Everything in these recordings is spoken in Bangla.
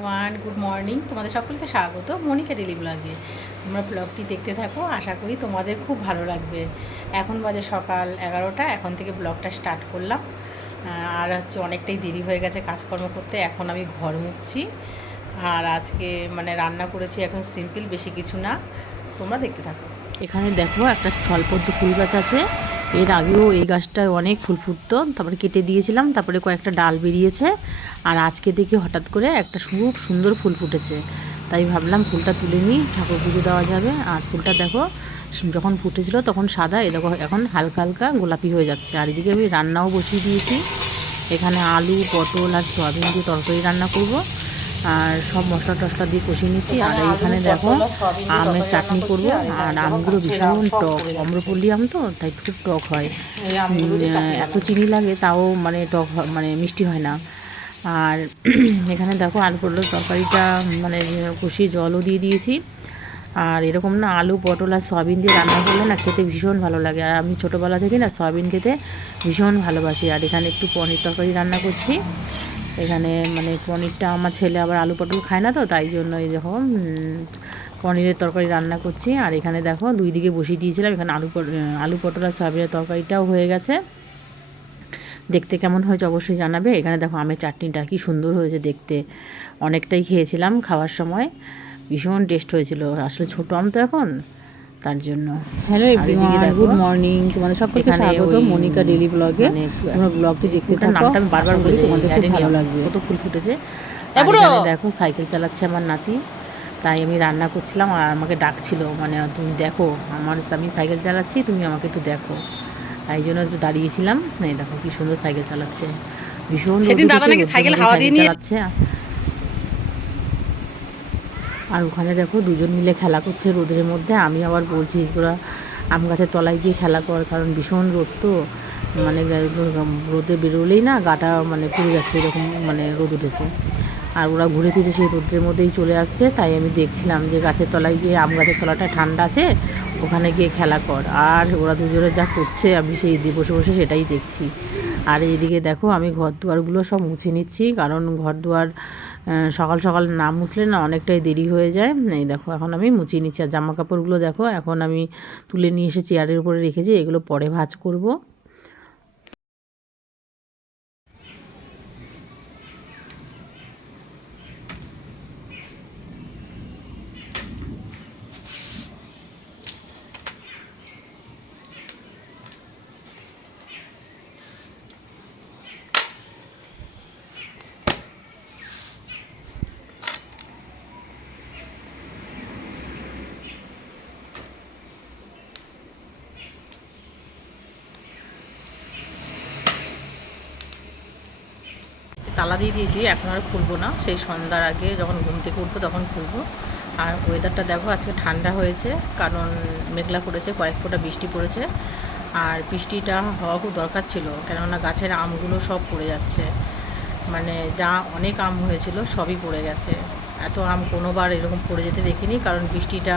এভরিওয়ান গুড মর্নিং তোমাদের সকলকে স্বাগত মনিকা ডেলি ব্লগে। তোমরা ব্লগটি দেখতে থাকো, আশা করি তোমাদের খুব ভালো লাগবে। এখন বাজে সকাল এগারোটা, এখন থেকে ব্লগটা স্টার্ট করলাম। আর হচ্ছে অনেকটাই দেরি হয়ে গেছে কাজকর্ম করতে, এখন আমি ঘর মুছছি। আর আজকে মানে রান্না করেছি এখন সিম্পল, বেশি কিছু না। তোমরা দেখতে থাকো। এখানে দেখো একটা স্থলপদ্ম ফুল গাছ আছে। এর আগেও এই গাছটায় অনেক ফুল ফুটতো। তারপরে কেটে দিয়েছিলাম, তারপরে কয়েকটা ডাল বেরিয়েছে। আর আজকে দেখি হঠাৎ করে একটা খুব সুন্দর ফুল ফুটেছে। তাই ভাবলাম ফুলটা তুলে নিই, ঠাকুর পুজো দেওয়া যাবে। আর ফুলটা দেখো, যখন ফুটেছিল তখন সাদা, এ দেখো এখন হালকা হালকা গোলাপি হয়ে যাচ্ছে। আর এদিকে আমি রান্নাও বসিয়ে দিয়েছি। এখানে আলু, পটল আর সয়াবিন দিয়ে তরকারি রান্না করব। আর সব মশলা টশলা দিয়ে কষিয়ে নিচ্ছি। আর এইখানে দেখো আমের চাটনি করব। আর আমগুলো ভীষণ টক অম্রপল্লি আম তো তাই খুব টক হয়। এত চিনি লাগে তাও মানে টক হয়- মানে মিষ্টি হয় না। আর এখানে দেখো আলু পটলের তরকারিটা মানে কষিয়ে জলও দিয়ে দিয়েছি। আর এরকম না আলু পটল আর সয়াবিন দিয়ে রান্না করলে না খেতে ভীষণ ভালো লাগে। আর আমি ছোটোবেলা থেকে না সয়াবিন খেতে ভীষণ ভালোবাসি। আর এখানে একটু পনির তরকারি রান্না করছি। এখানে মানে পনিরটা আমার ছেলে আবার আলু পটল খায় না তো তাই জন্য এই উম, পনিরের তরকারি রান্না করছি। আর এখানে দেখো দুই দিকে বসিয়ে দিয়েছিলাম এখানে আলু আলু পটল আর সয়াবিনের তরকারিটাও হয়ে গেছে। দেখতে কেমন হয়েছে অবশ্যই জানাবে। এখানে দেখো আমের চাটনিটা কি সুন্দর হয়েছে দেখতে। অনেকটাই খেয়েছিলাম খাওয়ার সময়। ভীষণ টেস্ট হয়েছিল। আসলে ছোটো আম তো এখন। তার জন্য। হ্যালো এভরিওয়ান দেখো, গুড মর্নিং তোমাদের সকলকে স্বাগত মনিকা ডেলি ব্লগে মানে তোমরা ব্লগটি দেখতে থাকো। নামটা আমি বারবার বলি তোমাদের খুব ভালো লাগবে। কত ফুল ফুটেছে। দেখো সাইকেল চালাচ্ছে আমার নাতি। তাই আমি রান্না করছিলাম আর আমাকে ডাকছিল মানে তুমি দেখো আমার আমি সাইকেল চালাচ্ছি তুমি আমাকে একটু দেখো। তাই জন্য একটু দাঁড়িয়েছিলাম। এই দেখো কি সুন্দর সাইকেল চালাচ্ছে। ভীষণ সেদিন দাদা নাকি সাইকেল হাওয়া দিয়ে নিয়ে- চালাচ্ছে। আর ওখানে দেখো দুজন মিলে খেলা করছে রোদের মধ্যে। আমি আবার বলছি তোরা আম গাছের তলায় গিয়ে খেলা কর, কারণ ভীষণ রোদ তো। মানে রোদে বেরোলেই না গাটা মানে পুড়ে যাচ্ছে, এরকম মানে রোদ উঠেছে। আর ওরা ঘুরে ফিরে সেই রোদের মধ্যেই চলে আসছে। তাই আমি দেখছিলাম যে গাছের তলায় গিয়ে আম গাছের তলাটা ঠান্ডা আছে। ওখানে গিয়ে খেলা কর। আর ওরা দুজনে যা করছে, আমি সেই দিয়ে বসে বসে সেটাই দেখছি। আর এইদিকে দেখো, আমি ঘর দুয়ারগুলো সব মুছে নিচ্ছি, কারণ ঘর দুয়ার সকাল সকাল না মুছলে না অনেকটাই দেরি হয়ে যায়। এই দেখো, এখন আমি মুছিয়ে নিচ্ছি। আর জামা কাপড়গুলো দেখো, এখন আমি তুলে নিয়ে এসে চেয়ারের উপরে রেখেছি, এগুলো পরে ভাজ করব। তালা দিয়ে দিয়েছি, এখন আর খুলবো না। সেই সন্ধ্যার আগে যখন ঘুম থেকে উঠবো তখন খুলবো। আর ওয়েদারটা দেখো, আজকে ঠান্ডা হয়েছে, কারণ মেঘলা পড়েছে কয়েক ফোঁটা বৃষ্টি পড়েছে। আর বৃষ্টিটা হওয়া খুব দরকার ছিল, কেননা গাছের আমগুলো সব পড়ে যাচ্ছে। মানে যা অনেক আম হয়েছিল সবই পড়ে গেছে। এত আম কোনোবার এরকম পড়ে যেতে দেখিনি, কারণ বৃষ্টিটা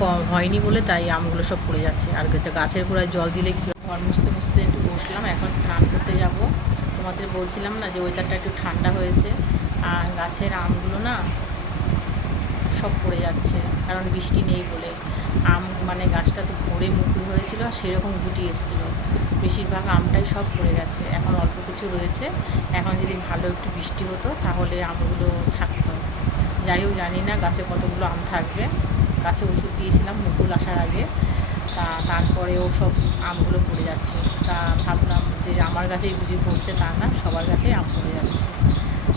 কম হয়নি বলে তাই আমগুলো সব পড়ে যাচ্ছে। আর গাছের গোড়ায় জল দিলে কি? ঘর মুছতে মুছতে একটু বসলাম, এখন স্নান করতে যাব। তোমাদের বলছিলাম না যে ওয়েদারটা একটু ঠান্ডা হয়েছে, আর গাছের আমগুলো না সব পড়ে যাচ্ছে, কারণ বৃষ্টি নেই বলে। আম মানে গাছটা তো ভরে মুকুল হয়েছিল আর সেরকম গুটি এসেছিল। বেশিরভাগ আমটাই সব পড়ে গেছে, এখন অল্প কিছু রয়েছে। এখন যদি ভালো একটু বৃষ্টি হতো তাহলে আমগুলো থাকতো। যাই হোক, জানি না গাছে কতগুলো আম থাকবে। গাছে ওষুধ দিয়েছিলাম মুকুল আসার আগে। তা তারপরেও সব আমগুলো পড়ে যাচ্ছে। তা ভাবলাম যে আমার কাছেই বুঝি পড়ছে তা না, সবার কাছেই আম পড়ে যাচ্ছে।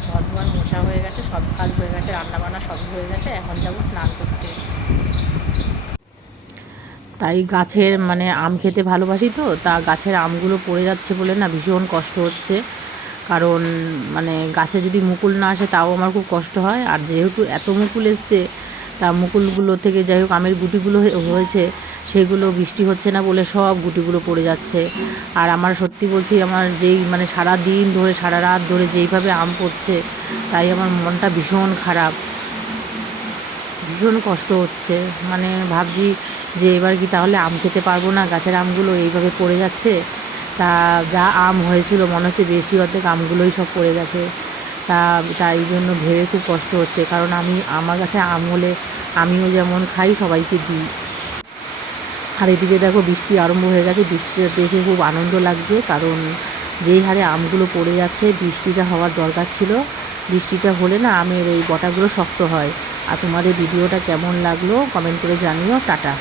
ঘর দুয়ার মোছা হয়ে গেছে, সব কাজ হয়ে গেছে, রান্নাবান্না সবই হয়ে গেছে, এখন যাব স্নান করতে। তাই গাছের মানে আম খেতে ভালোবাসি তো, তা গাছের আমগুলো পড়ে যাচ্ছে বলে না ভীষণ কষ্ট হচ্ছে। কারণ মানে গাছে যদি মুকুল না আসে তাও আমার খুব কষ্ট হয়। আর যেহেতু এত মুকুল এসছে, তা মুকুলগুলো থেকে যাই হোক, আমের গুটিগুলো হয়ে- হয়েছে সেগুলো বৃষ্টি হচ্ছে না বলে সব গুটিগুলো পড়ে যাচ্ছে। আর আমার সত্যি বলছি, আমার যেই মানে সারা দিন ধরে, সারা রাত ধরে যেইভাবে আম পড়ছে, তাই আমার মনটা ভীষণ খারাপ। ভীষণ কষ্ট হচ্ছে। মানে ভাবছি যে এবার কি তাহলে আম খেতে পারব না? গাছের আমগুলো এইভাবে পড়ে যাচ্ছে। তা যা আম হয়েছিল, মনে হচ্ছে বেশি অর্ধেক আমগুলোই সব পড়ে গেছে। তা তাই জন্য ভেবে খুব কষ্ট হচ্ছে। কারণ আমি, আমার কাছে আম হলে আমিও যেমন খাই, সবাইকে দিই। আর এদিকে দেখো বৃষ্টি আরম্ভ হয়ে গেছে। বৃষ্টিটা দেখে খুব আনন্দ লাগছে, কারণ যেই হারে আমগুলো পড়ে যাচ্ছে, বৃষ্টিটা হওয়ার দরকার ছিল। বৃষ্টিটা হলে না আমের এই বটাগুলো শক্ত হয়। আর তোমাদের ভিডিওটা কেমন লাগল কমেন্ট করে জানিও। টাটা।